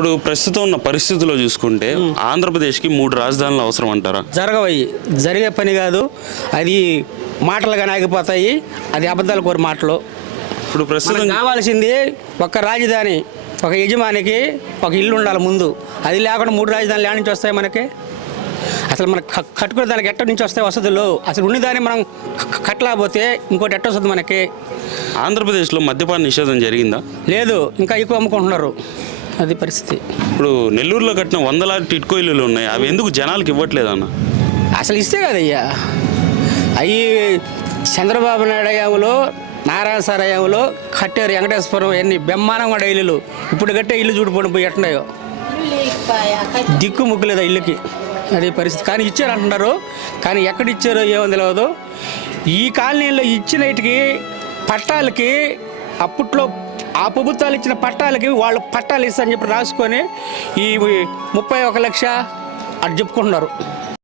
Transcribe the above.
ఇప్పుడు ప్రస్తుతం ఉన్న పరిస్థితుల్లో చూసుకుంటే ఆంధ్రప్రదేశ్కి మూడు రాజధానులు అవసరం అంటారా? జరగవయ్యి జరిగే పని కాదు. అది మాటలుగా ఆగిపోతాయి అది అబద్ధాలు కోరి మాటలు. ఇప్పుడు ప్రస్తుతం కావాల్సింది ఒక రాజధాని ఒక యజమానికి ఒక ఇల్లు ఉండాలి ముందు. అది లేకుండా మూడు రాజధానులు ఏడ నుంచి వస్తాయి మనకి? అసలు మనకు క- కట్టుకునే దానికి ఎట్టడి నుంచి వస్తాయి వసతులు? అసలు ఉన్నదాన్ని మనం కట్టలేకపోతే ఇంకోటి ఎట్ట వస్తుంది మనకి? ఆంధ్రప్రదేశ్లో మద్యపాన నిషేధం జరిగిందా? లేదు. ఇంకా ఎక్కువ అమ్ముకుంటున్నారు. అది పరిస్థితి. ఇప్పుడు నెల్లూరులో కట్టిన వందలాది టిట్కో ఇల్లులు ఉన్నాయి. అవి ఎందుకు జనాలకు ఇవ్వట్లేదన్న అసలు ఇస్తే కదయ్యా. అవి చంద్రబాబు నాయుడు అయ్యాములో నారాయణ సార్ అయ్యాములో కట్టారు వెంకటేశ్వరం ఎన్ని బ్రహ్మాండంగా ఉండే ఇల్లులు. ఇప్పుడు కట్టే ఇల్లు చూడిపోయి పోయి ఎట్టున్నాయో దిక్కు ముక్కు లేదు ఆ ఇల్లుకి. అదే పరిస్థితి. కానీ ఇచ్చారు అంటున్నారు. కానీ ఎక్కడ ఇచ్చారో ఏమో తెలియదు ఈ కాలనీలో ఇచ్చిన ఇటుకి పట్టాలకి అప్పట్లో ఆ ప్రభుత్వాలు ఇచ్చిన పట్టాలకి వాళ్ళు పట్టాలు ఇస్తారని చెప్పి రాసుకొని ఈ ముప్పై ఒక లక్ష అటు చెప్పుకుంటున్నారు.